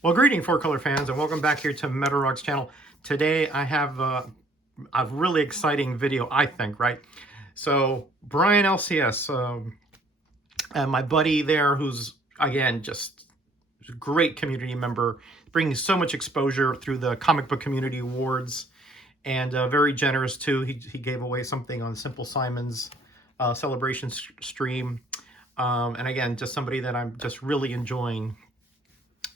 Well, greeting Four Color fans, and welcome back here to Metalrog's channel. Today I have a really exciting video, I think, right? So Brian LCS, and my buddy there, who's again just a great community member, bringing so much exposure through the comic book community awards, and very generous too. He gave away something on Simple Simon's celebration stream, and again, just somebody that I'm just really enjoying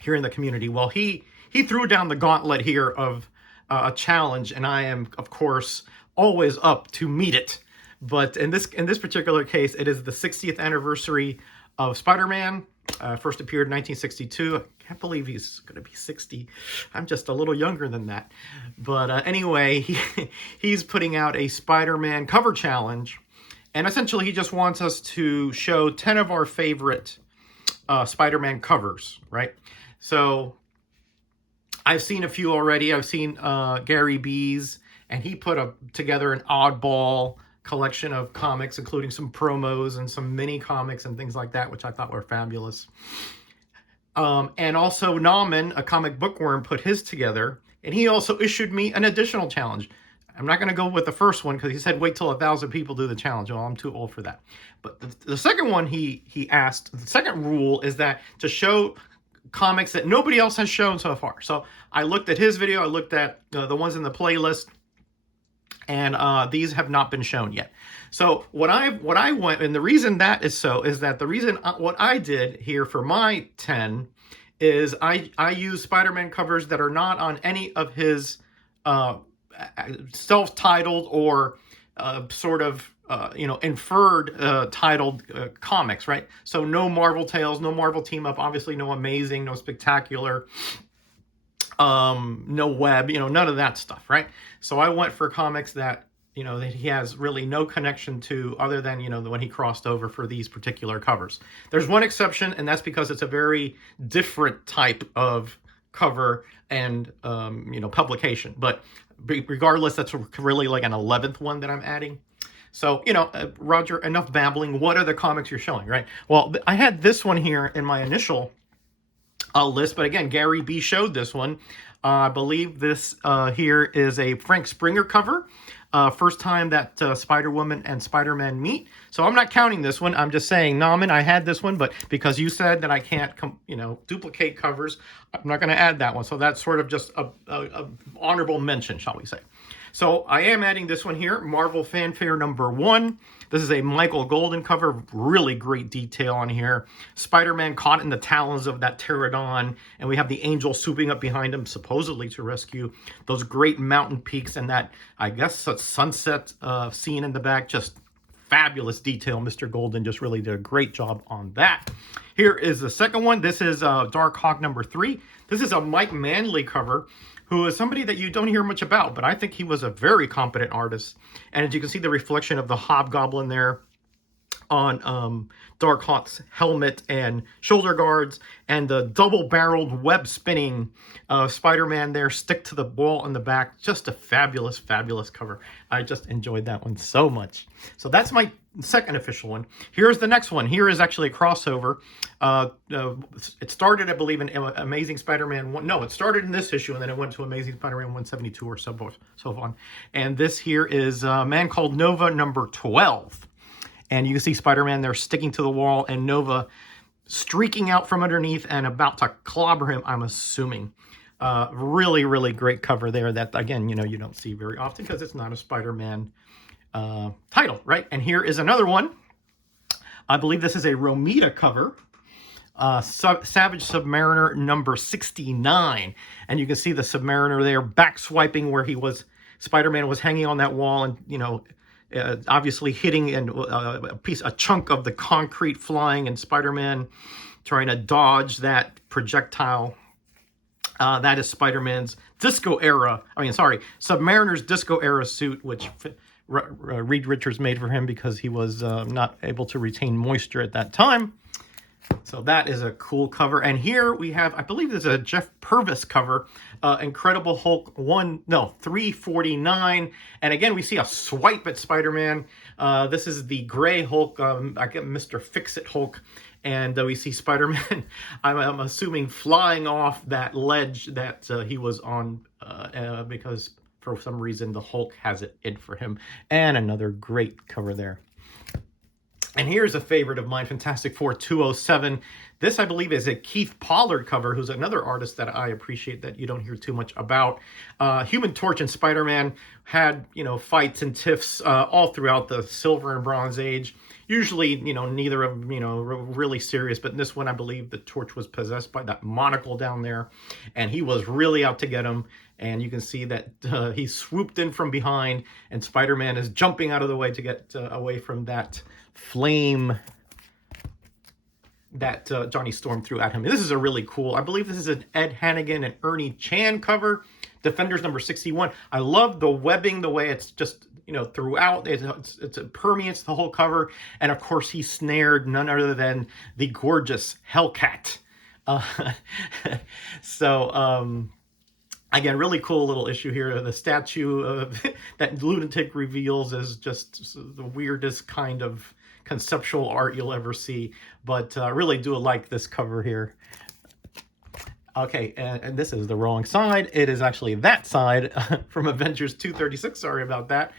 here in the community. Well, he threw down the gauntlet here of a challenge, and I am, of course, always up to meet it. But in this particular case, it is the 60th anniversary of Spider-Man. First appeared in 1962. I can't believe he's going to be 60. I'm just a little younger than that. But anyway, he's putting out a Spider-Man cover challenge. And essentially, he just wants us to show 10 of our favorite Spider-Man covers, right? So I've seen a few already. I've seen Gary B's, and he put together an oddball collection of comics, including some promos and some mini comics and things like that, which I thought were fabulous. And also Nauman, a comic bookworm, put his together, and he also issued me an additional challenge. I'm not going to go with the first one because he said wait till 1,000 people do the challenge. Well, I'm too old for that. But the second one he asked, the second rule is that to show comics that nobody else has shown so far. So I looked at his video, I looked at the ones in the playlist, and these have not been shown yet. So what I went, and the reason that is so is that the reason what I did here for my 10 is I use Spider-Man covers that are not on any of his self-titled or sort of inferred titled comics, right? So no Marvel Tales, no Marvel Team Up, obviously no Amazing, no Spectacular, no Web, none of that stuff, right? So I went for comics that, that he has really no connection to other than, when he crossed over for these particular covers. There's one exception, and that's because it's a very different type of cover and, publication. But regardless, that's really like an 11th one that I'm adding. So, Roger, enough babbling. What are the comics you're showing, right? Well, I had this one here in my initial list, but again, Gary B showed this one. I believe this here is a Frank Springer cover. First time that Spider-Woman and Spider-Man meet. So I'm not counting this one. I'm just saying, Nauman, I had this one, but because you said that I can't, duplicate covers, I'm not going to add that one. So that's sort of just a honorable mention, shall we say. So I am adding this one here, Marvel Fanfare #1. This is a Michael Golden cover, really great detail on here. Spider-Man caught in the talons of that pterodon, and we have the angel swooping up behind him, supposedly to rescue those great mountain peaks and that, I guess, a sunset scene in the back. Just fabulous detail. Mr. Golden just really did a great job on that. Here is the second one. This is Dark Hawk #3. This is a Mike Manley cover, who is somebody that you don't hear much about, but I think he was a very competent artist. And as you can see, the reflection of the Hobgoblin there on Dark Hawk's helmet and shoulder guards, and the double-barreled web-spinning Spider-Man there stick to the wall in the back. Just a fabulous, fabulous cover. I just enjoyed that one so much. So that's my second official one. Here's the next one. Here is actually a crossover. It started, I believe, in Amazing Spider-Man 1. No, it started in this issue, and then it went to Amazing Spider-Man 172 or so on. And this here is a Man Called Nova #12. And you can see Spider-Man there sticking to the wall, and Nova streaking out from underneath and about to clobber him, I'm assuming. Really, really great cover there that, again, you don't see very often because it's not a Spider-Man title, right? And here is another one. I believe this is a Romita cover. Savage Submariner #69. And you can see the Submariner there back swiping where Spider-Man was hanging on that wall and, obviously hitting and a chunk of the concrete flying, and Spider-Man trying to dodge that projectile. That is Spider-Man's Submariner's disco era suit, which Reed Richards made for him because he was not able to retain moisture at that time. So that is a cool cover. And here we have, I believe there's a Jeff Purvis cover, Incredible Hulk 349. And again, we see a swipe at Spider-Man. This is the gray Hulk, I get Mr. Fix-It Hulk. And we see Spider-Man, I'm assuming, flying off that ledge that he was on because for some reason the Hulk has it in for him. And another great cover there. And here's a favorite of mine, Fantastic Four 207. This, I believe, is a Keith Pollard cover, who's another artist that I appreciate that you don't hear too much about. Human Torch and Spider-Man had, fights and tiffs all throughout the Silver and Bronze Age. Usually, neither of them, really serious. But in this one, I believe the Torch was possessed by that monocle down there. And he was really out to get him. And you can see that he swooped in from behind. And Spider-Man is jumping out of the way to get away from that flame that Johnny Storm threw at him. This is a really cool, I believe this is an Ed Hannigan and Ernie Chan cover. Defenders number 61. I love the webbing, the way it's just, throughout. It permeates the whole cover. And of course, he snared none other than the gorgeous Hellcat. Again, really cool little issue here. The statue that Lunatic reveals is just the weirdest kind of conceptual art you'll ever see. But I really do like this cover here. Okay, and this is the wrong side. It is actually that side from Avengers 236. Sorry about that.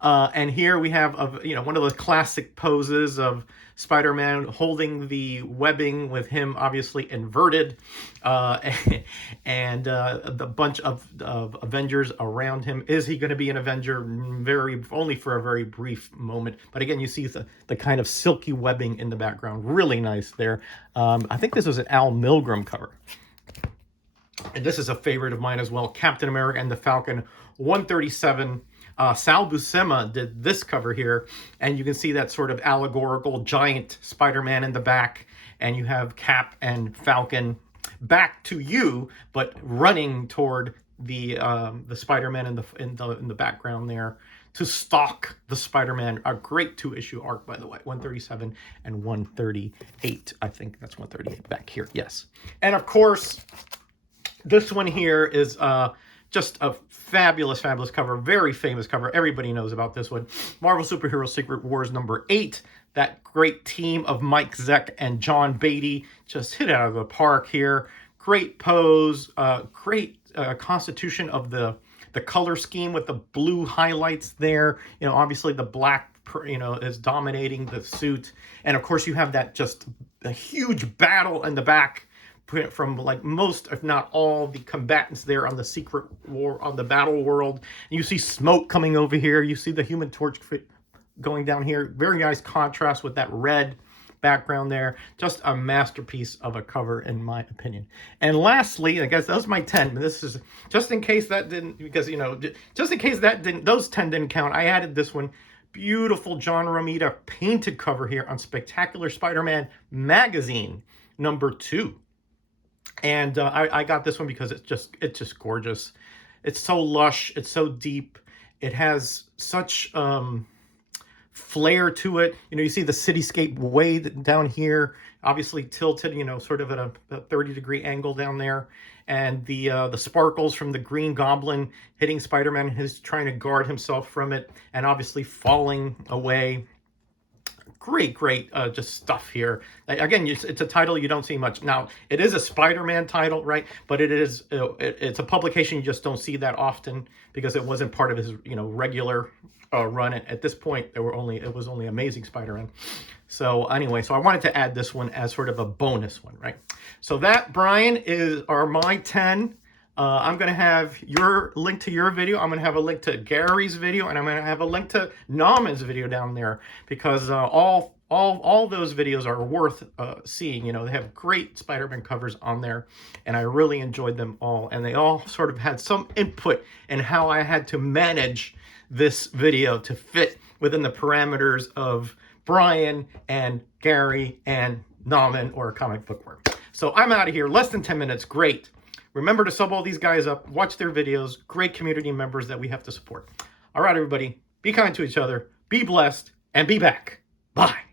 And here we have, one of the classic poses of Spider-Man holding the webbing with him obviously inverted, and the bunch of Avengers around him. Is he going to be an Avenger? Only for a very brief moment. But again, you see the kind of silky webbing in the background. Really nice there. I think this was an Al Milgrom cover. And this is a favorite of mine as well, Captain America and the Falcon 137. Sal Buscema did this cover here, and you can see that sort of allegorical giant Spider-Man in the back, and you have Cap and Falcon back to you, but running toward the Spider-Man in the background there to stalk the Spider-Man. A great 2-issue arc, by the way, 137 and 138. I think that's 138 back here. Yes, and of course, this one here is just a fabulous, fabulous cover. Very famous cover. Everybody knows about this one. Marvel Superhero Secret Wars number 8. That great team of Mike Zeck and John Beatty just hit it out of the park here. Great pose. Great constitution of the color scheme with the blue highlights there. Obviously the black, is dominating the suit. And of course you have that just a huge battle in the back from like most, if not all, the combatants there on the Secret War, on the battle world. And you see smoke coming over here. You see the Human Torch going down here. Very nice contrast with that red background there. Just a masterpiece of a cover, in my opinion. And lastly, I guess that was my 10. But this is just in case that didn't, because, just in case that didn't, those 10 didn't count, I added this one. Beautiful John Romita painted cover here on Spectacular Spider-Man magazine number 2. And I got this one because it's just gorgeous. It's so lush. It's so deep. It has such flair to it. You see the cityscape way down here, obviously tilted, sort of at a 30-degree angle down there. And the sparkles from the Green Goblin hitting Spider-Man, who's trying to guard himself from it, and obviously falling away. Great just stuff here. Again, it's a title you don't see much. Now, it is a Spider-Man title, right? But it's a publication you just don't see that often because it wasn't part of his regular run. At this point, it was only Amazing Spider-Man. So anyway, so I wanted to add this one as sort of a bonus one, right? So that, Brian, are my 10. I'm going to have your link to your video. I'm going to have a link to Gary's video, and I'm going to have a link to Nauman's video down there because all those videos are worth seeing. They have great Spider-Man covers on there, and I really enjoyed them all. And they all sort of had some input in how I had to manage this video to fit within the parameters of Brian and Gary and Nauman or Comic Book Work. So I'm out of here. Less than 10 minutes. Great. Remember to sub all these guys up, watch their videos, great community members that we have to support. All right, everybody, be kind to each other, be blessed, and be back. Bye.